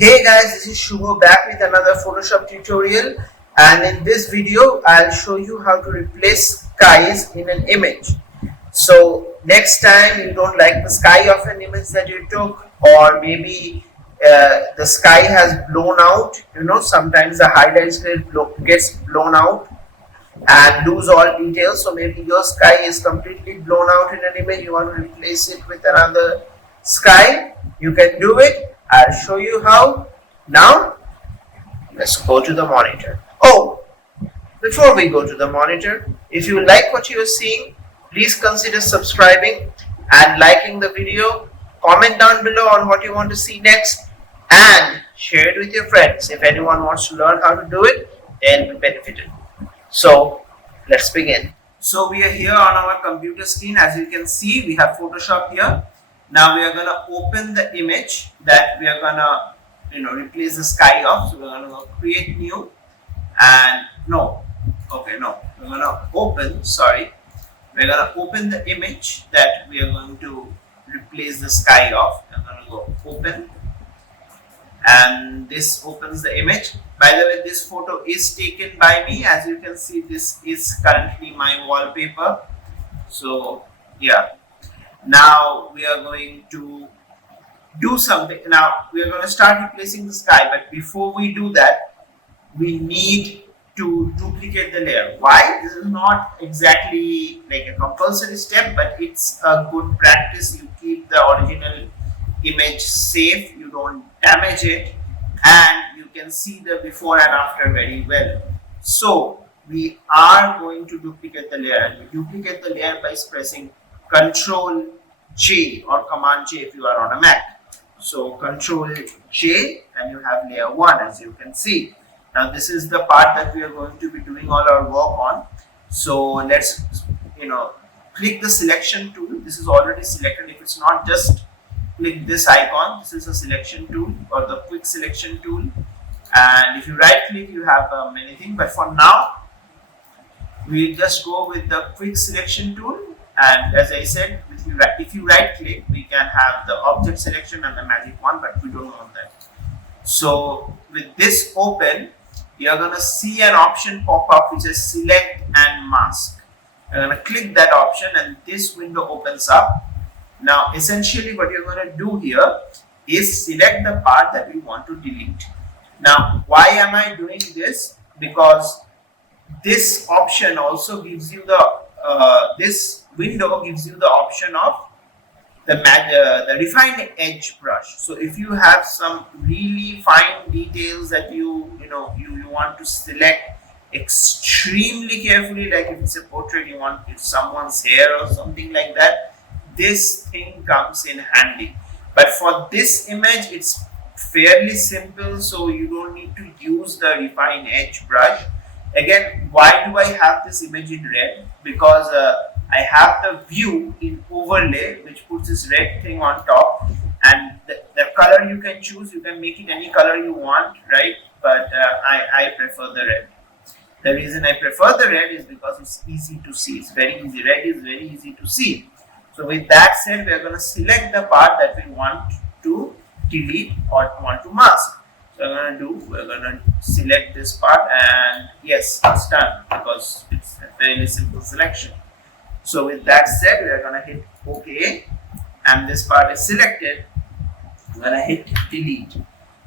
Hey guys, this is Shubho back with another Photoshop tutorial, and in this video I'll show you how to replace skies in an image. So next time you don't like the sky of an image that you took, or maybe the sky has blown out, sometimes the highlights gets blown out and lose all details. So maybe your sky is completely blown out in an image, you want to replace it with another sky. You can do it. I'll show you how. Now let's go to the monitor. Oh, before we go to the monitor, if you like what you are seeing, please consider subscribing and liking the video. Comment down below on what you want to see next and share it with your friends. If anyone wants to learn how to do it, they'll be benefited. So let's begin. So we are here on our computer screen. As you can see, we have Photoshop here. Now we are going to open the image that we are going to replace the sky of. So we're going to go create new, and we're going to open, we're going to open the image that we are going to replace the sky of. I'm going to go open, and this opens the image. By the way, this photo is taken by me. As you can see, this is currently my wallpaper. So yeah, now we are going to do something. Now we are going to start replacing the sky, but before we do that, we need to duplicate the layer. Why? This is not exactly like a compulsory step, but it's a good practice. You keep the original image safe, you don't damage it, and you can see the before and after very well. So we are going to duplicate the layer, and we duplicate the layer by pressing Ctrl J or Command J if you are on a Mac. So Ctrl J, and you have layer 1, as you can see. Now this is the part that we are going to be doing all our work on. So let's click the selection tool. This is already selected. If it's not, just click this icon. This is a selection tool or the quick selection tool, and if you right click, you have many things, but for now we'll just go with the quick selection tool. And as I said, if you right click, we can have the object selection and the magic one, but we don't want that. So with this open, you're going to see an option pop up which is select and mask. You're going to click that option, and this window opens up. Now essentially what you're going to do here is select the part that we want to delete. Now why am I doing this? Because this option also gives you the this window gives you the option of the refined edge brush. So if you have some really fine details that you want to select extremely carefully, like if it's a portrait, you want someone's hair or something like that, this thing comes in handy. But for this image, it's fairly simple, so you don't need to use the refine edge brush. Again, why do I have this image in red? Because I have the view in overlay, which puts this red thing on top, and the color you can choose, you can make it any color you want, right? But I prefer the red. The reason I prefer the red is because it's easy to see. It's very easy. Red is very easy to see. So with that said, we are going to select the part that we want to delete or want to mask. So we're going to select this part, and yes, it's done because it's a fairly simple selection. So with that said, we are going to hit OK, and this part is selected. I'm going to hit delete,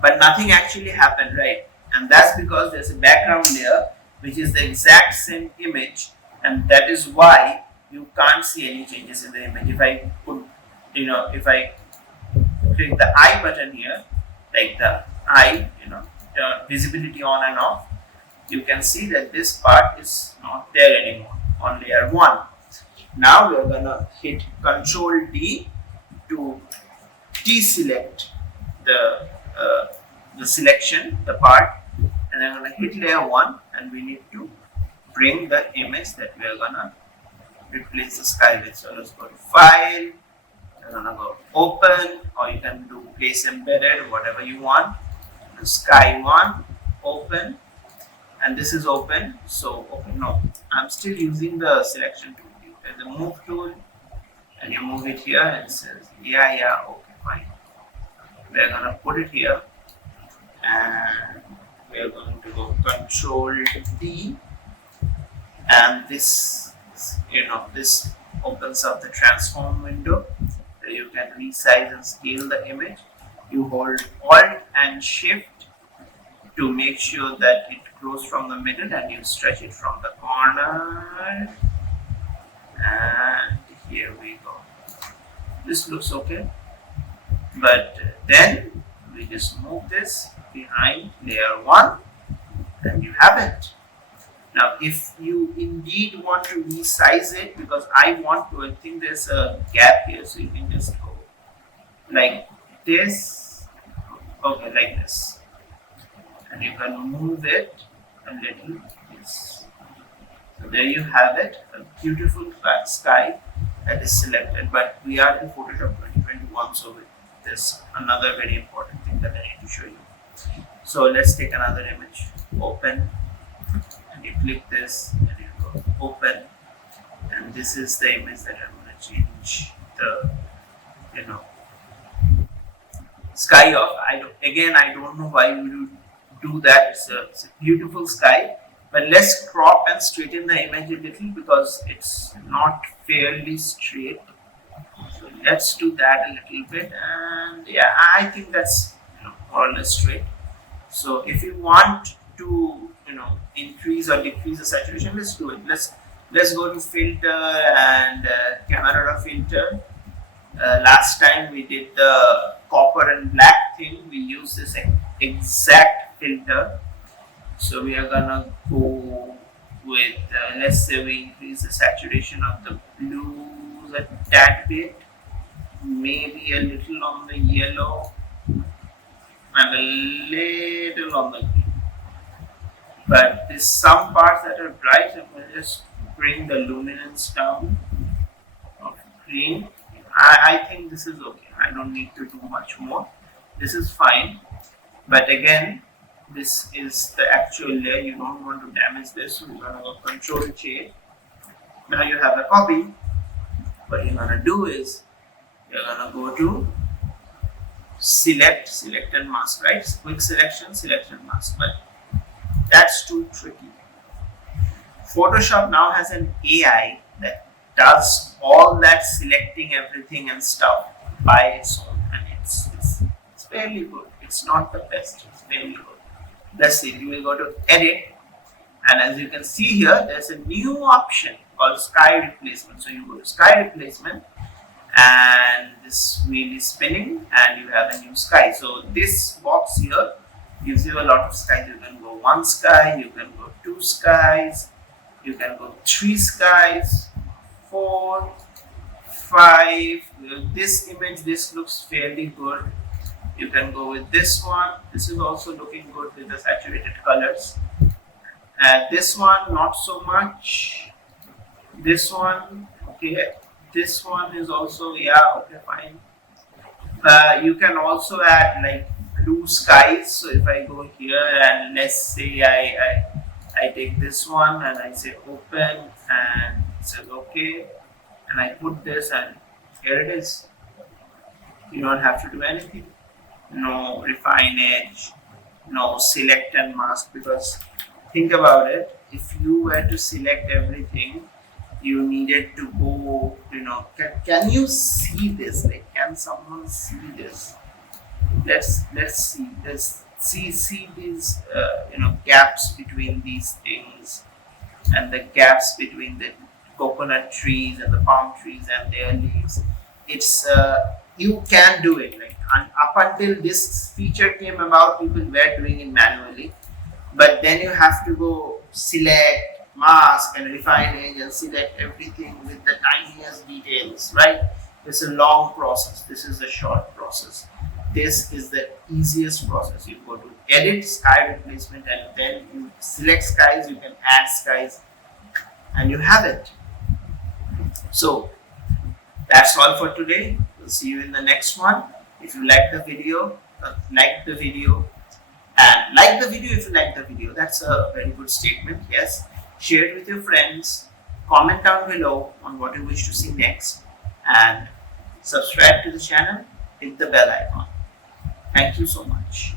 but nothing actually happened, right? And that's because there's a background layer which is the exact same image, and that is why you can't see any changes in the image. If I put, if I click the eye button here, like the eye, turn visibility on and off, you can see that this part is not there anymore on layer 1. Now we are going to hit Ctrl D to deselect the selection, the part, and I'm going to hit layer 1, and we need to bring the image that we are going to replace the sky with. So let's go to File, I'm going to go Open, or you can do Place Embedded, whatever you want. Sky 1, Open, and this is open. So I'm still using the selection tool. There's the Move tool, and you move it here, and it says okay, fine. We're gonna put it here, and we are going to go Control D, and this this opens up the transform window where you can resize and scale the image. You hold Alt and Shift to make sure that it grows from the middle, and you stretch it from the corner, and here we go. This looks okay, but then we just move this behind layer 1 and you have it. Now if you indeed want to resize it, because I think there's a gap here, so you can just go like this, okay, like this, and you can move it a little. Yes. So there you have it, a beautiful sky that is selected, but we are in Photoshop 2021, so there's another very important thing that I need to show you. So let's take another image, open, and you click this and you go open, and this is the image that I'm going to change the sky of. I don't know why we would do that. It's a beautiful sky, but let's crop and straighten the image a little because it's not fairly straight. So let's do that a little bit, and yeah, I think that's more or less straight. So if you want to increase or decrease the saturation, let's do it. Let's go to filter and camera filter. Last time we did the copper and black thing, we used this exact filter. So we are gonna go with let's say we increase the saturation of the blues a tad bit, maybe a little on the yellow and a little on the green. But there's some parts that are bright, so I'm going to just bring the luminance down of green. I think this is okay. I don't need to do much more. This is fine. But again, this is the actual layer. You don't want to damage this. So you're going to go Control J. Now you have a copy. What you're going to do is you're going to go to select and mask, right? Quick selection, select and mask. But that's too tricky. Photoshop now has an AI that does all that selecting everything and stuff by its own, and it's fairly good. It's not the best, it's fairly good. Let's see, you will go to edit, and as you can see here, there's a new option called sky replacement. So you go to sky replacement, and this wheel is spinning, and you have a new sky. So this box here gives you a lot of skies. You can go 1 sky, you can go 2 skies, you can go 3 skies, 4, 5. This image, this looks fairly good. You can go with this one. This is also looking good with the saturated colors. And this one, not so much. This one, okay. This one is also, yeah, okay, fine. You can also add like blue skies. So if I go here and let's say I take this one and I say open and it says okay, and I put this and here it is. You don't have to do anything. No refine edge, no select and mask, because think about it, if you were to select everything, you needed to go, can you see this? Like, can someone see this? Let's see this. See these gaps between these things, and the gaps between the coconut trees and the palm trees and their leaves. It's you can do it. Like up until this feature came about, people were doing it manually, but then you have to go select, mask, and refine edge and select everything with the tiniest details. Right? It's a long process. This is a short process. This is the easiest process. You go to edit, sky replacement, and then you select skies, you can add skies, and you have it. So that's all for today. We'll see you in the next one. If you like the video, like the video, and like the video if you like the video. That's a very good statement. Yes. Share it with your friends. Comment down below on what you wish to see next, and subscribe to the channel. Hit the bell icon. Thank you so much.